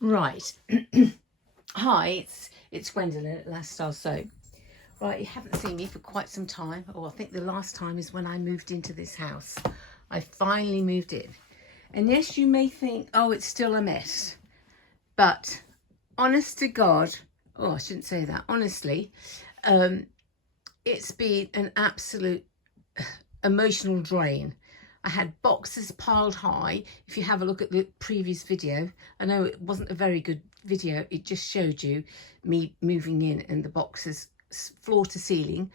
Right. Hi, it's Gwendolyn at lifestylesew. Right, you haven't seen me for quite some time. Oh, I think the last time is when I moved into this house. I finally moved in. And yes, you may think, oh, it's still a mess. But honest to God, oh, I shouldn't say that. Honestly, it's been an absolute emotional drain. I had boxes piled high. If you have a look at the previous video, I know it wasn't a very good video. It just showed you me moving in and the boxes floor to ceiling,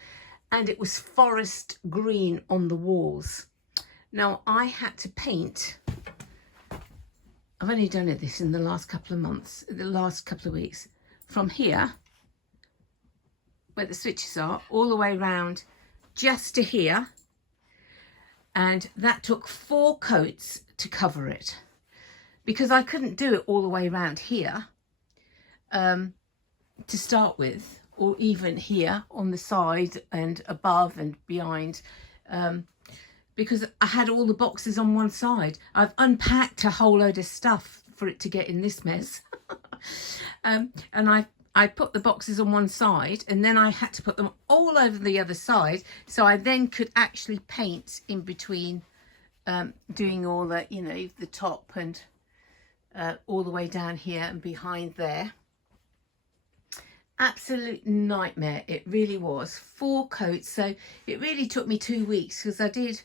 and it was forest green on the walls. Now I had to paint. I've only done this in the last couple of months, the last couple of weeks, from here where the switches are all the way around just to here. And that took 4 coats to cover it, because I couldn't do it all the way around here to start with, or even here on the side and above and behind, because I had all the boxes on one side. I've unpacked a whole load of stuff for it to get in this mess. And I put the boxes on one side, and then I had to put them all over the other side, so I then could actually paint in between, doing all the, you know, the top and all the way down here and behind there. Absolute nightmare, it really was. 4 coats, so it really took me 2 weeks, because I did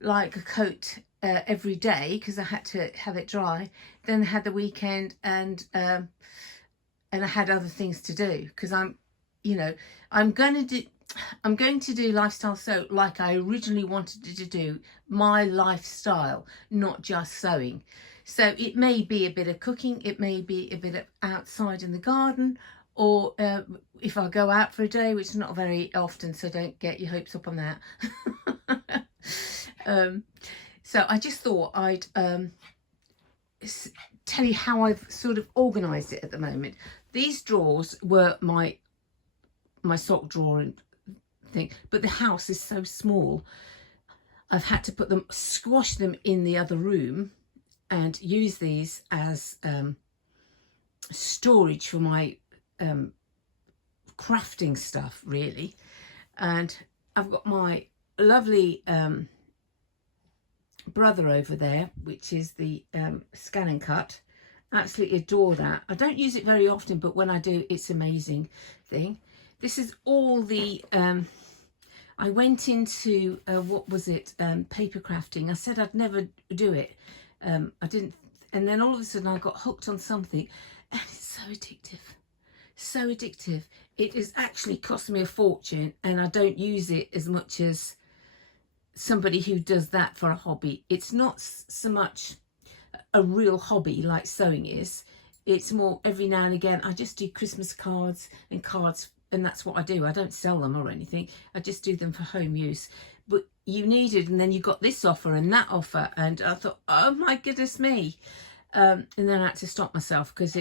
like a coat every day because I had to have it dry. Then I had the weekend, and I had other things to do, because I'm going to do lifestylesew like I originally wanted to do, my lifestyle, not just sewing. So it may be a bit of cooking, it may be a bit of outside in the garden, or if I go out for a day, which is not very often, so don't get your hopes up on that. So I just thought I'd tell you how I've sort of organised it at the moment. These drawers were my sock drawer and thing, but the house is so small, I've had to squash them in the other room and use these as storage for my crafting stuff, really. And I've got my lovely brother over there, which is the Scan and Cut. Absolutely adore that. I don't use it very often, but when I do, it's amazing thing. This is all the I went into what was it, paper crafting. I said I'd never do it. I didn't, and then all of a sudden I got hooked on something, and it's so addictive, so addictive. It has actually cost me a fortune, and I don't use it as much as somebody who does that for a hobby. It's not so much a real hobby like sewing is. It's more every now and again. I just do Christmas cards, and that's what I do. I don't sell them or anything. I just do them for home use. But you needed, and then you got this offer and that offer, and I thought, oh my goodness me. And then I had to stop myself, because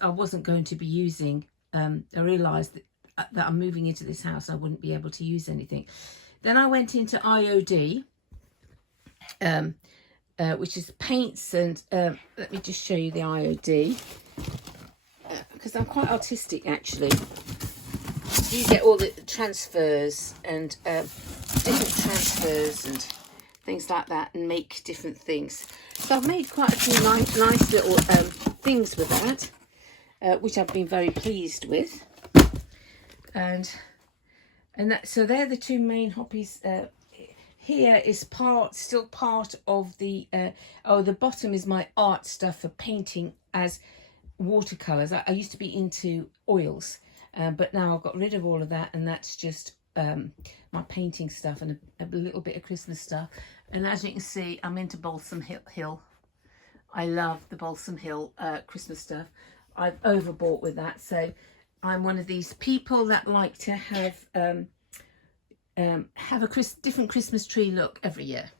I wasn't going to be using, I realised that I'm moving into this house, I wouldn't be able to use anything. Then I went into IOD, which is paints, and let me just show you the IOD, because I'm quite artistic actually. You get all the transfers and different transfers and things like that, and make different things. So I've made quite a few nice little things with that, which I've been very pleased with. And that, so they're the 2 main hobbies. Here is still part of the the bottom is my art stuff for painting as watercolors. I used to be into oils, but now I've got rid of all of that, and that's just my painting stuff and a little bit of Christmas stuff. And as you can see, I'm into Balsam Hill. I love the Balsam Hill Christmas stuff. I've overbought with that, so I'm one of these people that like to have a different Christmas tree look every year.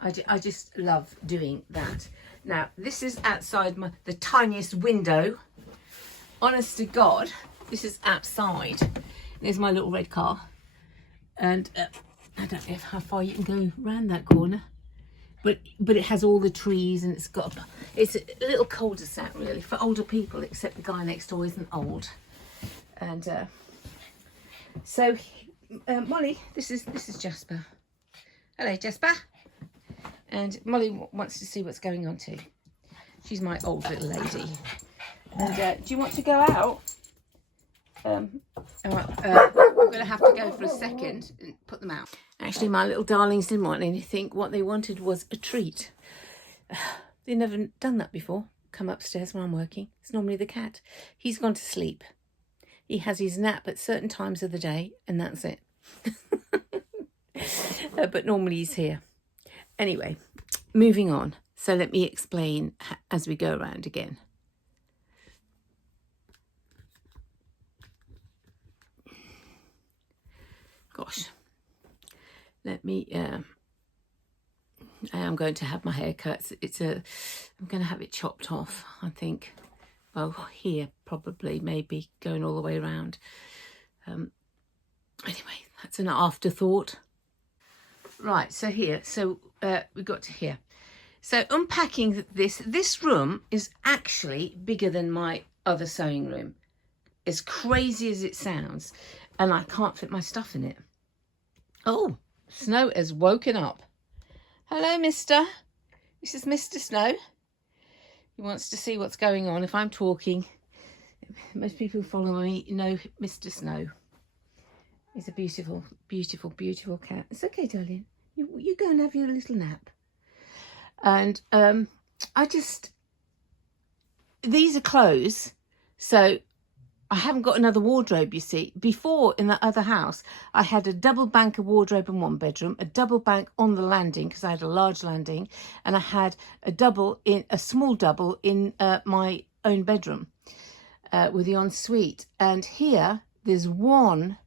I just love doing that. Now this is outside the tiniest window. Honest to God, this is outside. There's my little red car, and I don't know how far you can go around that corner. but it has all the trees, and it's a little cul-de-sac really for older people, except the guy next door isn't old. And so Molly, this is Jasper. Hello, Jasper. And Molly wants to see what's going on too. She's my old little lady. And do you want to go out? I'm going to have to go for a second and put them out. Actually, my little darlings didn't want anything. What they wanted was a treat. They've never done that before. Come upstairs when I'm working. It's normally the cat. He's gone to sleep. He has his nap at certain times of the day, and that's it. But normally he's here. Anyway, moving on. So let me explain as we go around again. Gosh, let me, I am going to have my hair cut. I'm going to have it chopped off, I think. Well, here, probably, maybe, going all the way around. Anyway, that's an afterthought. Right, so here, we got to here. So unpacking this room is actually bigger than my other sewing room. As crazy as it sounds. And I can't fit my stuff in it. Oh, Snow has woken up. Hello, mister. This is Mr. Snow. He wants to see what's going on if I'm talking. Most people who follow me know Mr. Snow. He's a beautiful, beautiful, beautiful cat. It's okay, darling. You go and have your little nap. And these are clothes. So I haven't got another wardrobe, you see. Before, in that other house, I had a double bank of wardrobe in one bedroom, a double bank on the landing, because I had a large landing, and I had a small double in my own bedroom with the ensuite. And here, there's one,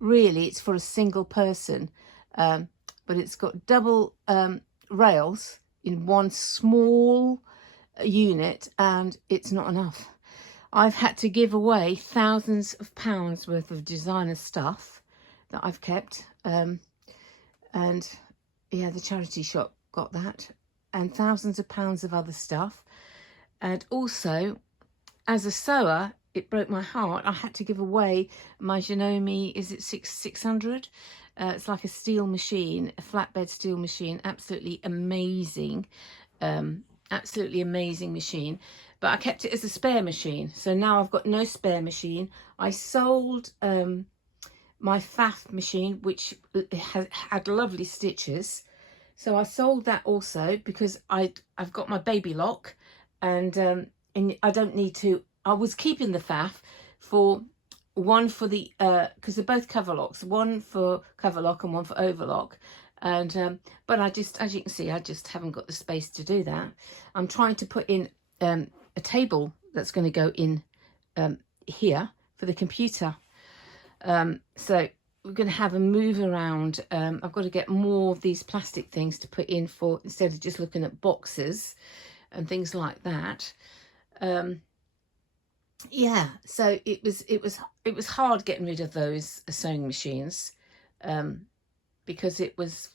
really, it's for a single person, but it's got double rails in one small unit, and it's not enough. I've had to give away thousands of pounds worth of designer stuff that I've kept. And yeah, the charity shop got that. And thousands of pounds of other stuff. And also, as a sewer, it broke my heart. I had to give away my Janome, is it 600? It's like a steel machine, a flatbed steel machine. Absolutely amazing. Absolutely amazing machine. But I kept it as a spare machine. So now I've got no spare machine. I sold my Faff machine, which had lovely stitches. So I sold that also because I've got my baby lock, and I don't need to. I was keeping the Faff for one for the because they're both cover locks, one for cover lock and one for overlock. And but I just, as you can see, I just haven't got the space to do that. I'm trying to put in a table that's going to go in here for the computer. So we're going to have a move around. I've got to get more of these plastic things to put in for, instead of just looking at boxes and things like that. Yeah, so it was hard getting rid of those sewing machines, because it was,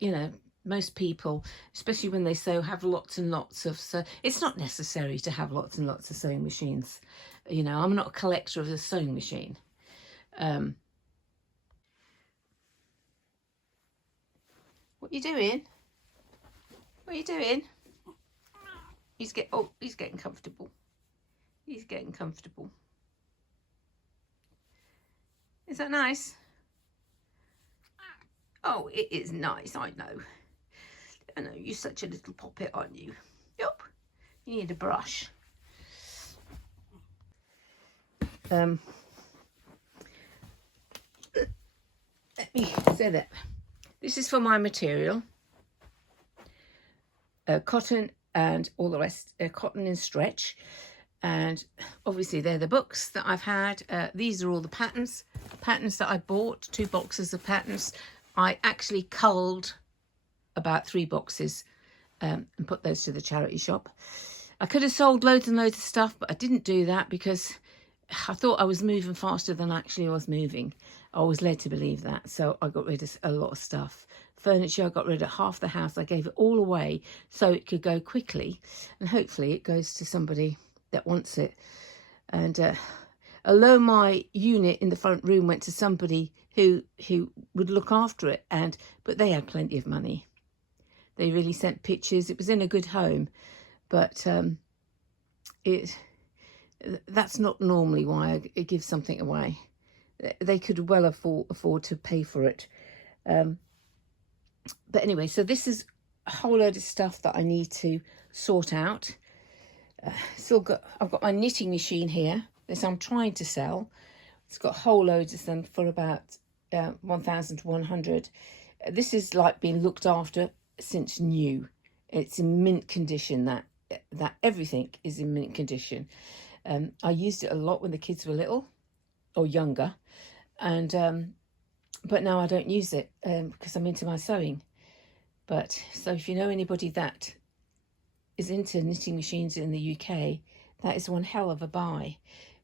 you know, most people, especially when they sew, have lots and lots of, so it's not necessary to have lots and lots of sewing machines. You know, I'm not a collector of a sewing machine. What are you doing? What are you doing? He's getting comfortable. He's getting comfortable. Is that nice? Oh, it is nice, I know. I know, you're such a little poppet, aren't you? Yup. You need a brush. Let me say that. This is for my material. Cotton and all the rest. Cotton and stretch. And obviously they're the books that I've had. These are all the patterns that I bought. 2 boxes of patterns. I actually culled about 3 boxes and put those to the charity shop. I could have sold loads and loads of stuff, but I didn't do that because I thought I was moving faster than actually I was moving. I was led to believe that. So I got rid of a lot of stuff furniture. I got rid of half the house. I gave it all away so it could go quickly, and hopefully it goes to somebody that wants it. And although my unit in the front room went to somebody who would look after it, but they had plenty of money. They really sent pictures. It was in a good home, but that's not normally why I give something away. They could well afford to pay for it. But anyway, so this is a whole load of stuff that I need to sort out. I've got my knitting machine here. This I'm trying to sell. It's got whole loads of them for about 1,100. This is like being looked after since new. It's in mint condition. That everything is in mint condition. I used it a lot when the kids were little or younger, and but now I don't use it because I'm into my sewing. But so if you know anybody that is into knitting machines in the UK, that is one hell of a buy.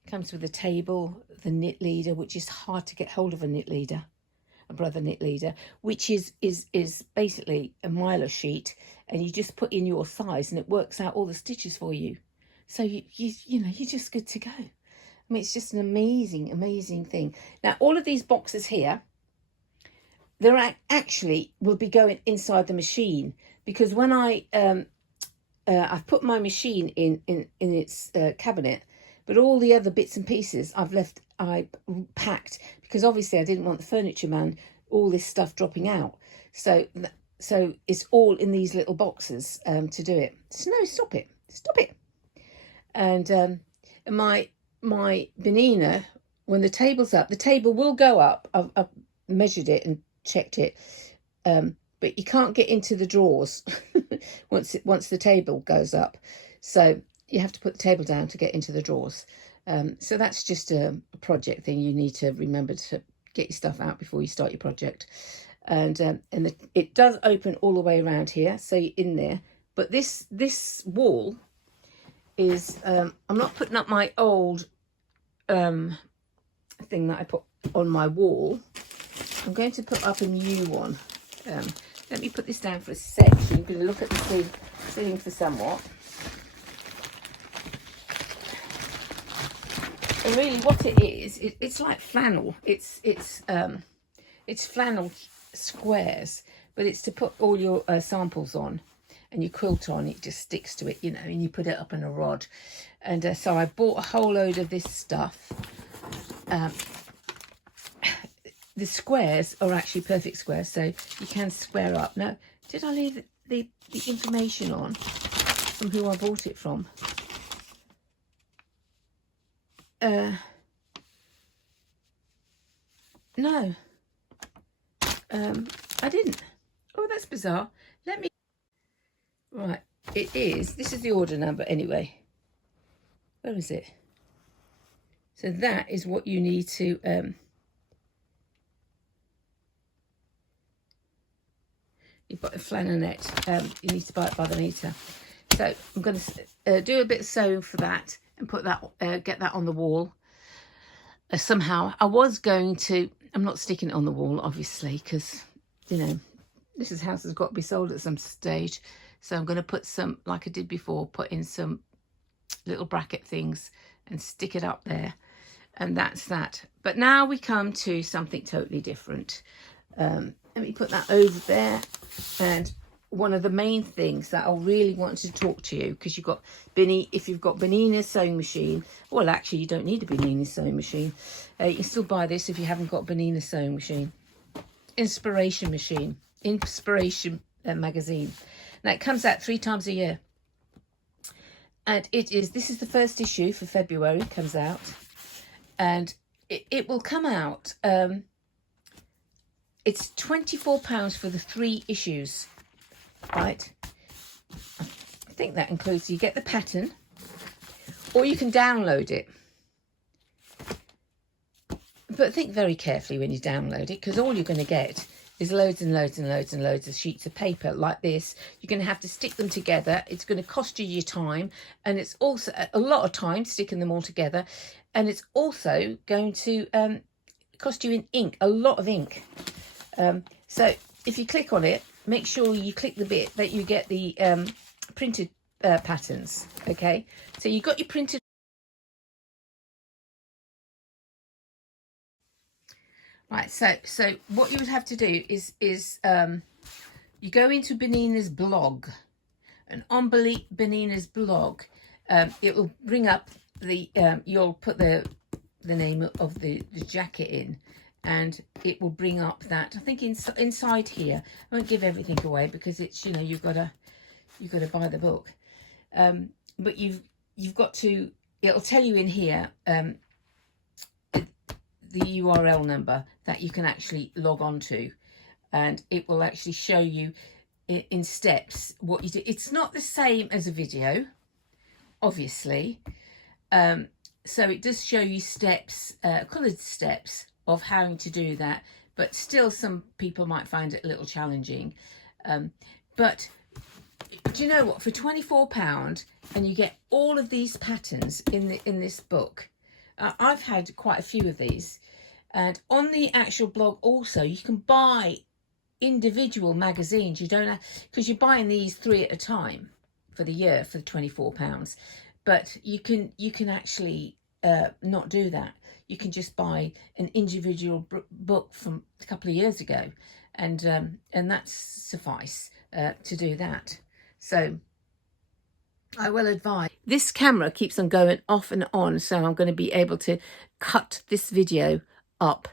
It comes with a table, the knit leader, which is hard to get hold of, a brother knit leader, which is basically a miler sheet, and you just put in your size and it works out all the stitches for you. So you're just good to go. I mean, it's just an amazing thing. Now, all of these boxes here, they're actually will be going inside the machine, because when I've put my machine in its cabinet, but all the other bits and pieces I packed, because obviously I didn't want the furniture man all this stuff dropping out. So it's all in these little boxes to do it. So no, stop it. And my Bernina, when the table's up, the table will go up. I've measured it and checked it, but you can't get into the drawers once the table goes up. So you have to put the table down to get into the drawers. So that's just a project thing. You need to remember to get your stuff out before you start your project. And it does open all the way around here, so you're in there. But this wall is, I'm not putting up my old thing that I put on my wall. I'm going to put up a new one. Let me put this down for a sec. So you're going to look at the ceiling for somewhat. And really what it is, it's like flannel. It's flannel squares, but it's to put all your samples on, and you quilt on. It just sticks to it, and you put it up in a rod. And so I bought a whole load of this stuff. The squares are actually perfect squares, so you can square up. Now, did I leave the information on from who I bought it from? No, I didn't. Oh, that's bizarre. Right, this is the order number anyway. Where is it? So that is what you need to, you've got a flannelette, you need to buy it by the metre. So I'm going to do a bit of sewing for that and put that, get that on the wall. Somehow I was going to, I'm not sticking it on the wall, obviously, because, this house has got to be sold at some stage. So I'm going to put some, like I did before, put in some little bracket things and stick it up there. And that's that. But now we come to something totally different. Let me put that over there. And one of the main things that I really want to talk to you, because if you've got Bernina sewing machine, well, actually you don't need a Bernina sewing machine. You can still buy this if you haven't got Bernina sewing machine. Inspiration magazine. Now it comes out 3 times a year. And this is the first issue for February, comes out. And it will come out, it's £24 for the 3 issues, right? I think that includes, you get the pattern, or you can download it. But think very carefully when you download it, because all you're going to get is loads and loads and loads and loads of sheets of paper like this. You're going to have to stick them together. It's going to cost you your time, and it's also a lot of time sticking them all together. And it's also going to cost you in ink, a lot of ink. So if you click on it, make sure you click the bit that you get the printed patterns. Okay, so you've got your printed. Right, so what you would have to do is you go into Bernina's blog, and on Bernina's blog, it will bring up the you'll put the name of the jacket in, and it will bring up that, I think inside here. I won't give everything away because it's, you know, you've got to buy the book, but you've got to, it'll tell you in here the URL number that you can actually log on to, and it will actually show you in steps what you do. It's not the same as a video, obviously, so it does show you steps, coloured steps of how to do that, but still some people might find it a little challenging. But do you know what, for £24, and you get all of these patterns in this book. I've had quite a few of these, and on the actual blog also you can buy individual magazines. You don't have, because you're buying these 3 at a time for the year for the £24, but you can actually not do that. You can just buy an individual book from a couple of years ago, and that's suffice to do that. So I will advise. This camera keeps on going off and on, so I'm going to be able to cut this video up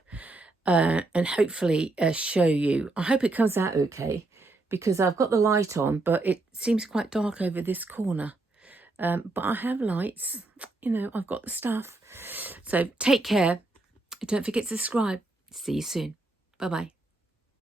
and hopefully show you. I hope it comes out okay, because I've got the light on, but it seems quite dark over this corner. But I have lights, you know, I've got the stuff. So take care. Don't forget to subscribe. See you soon. Bye-bye.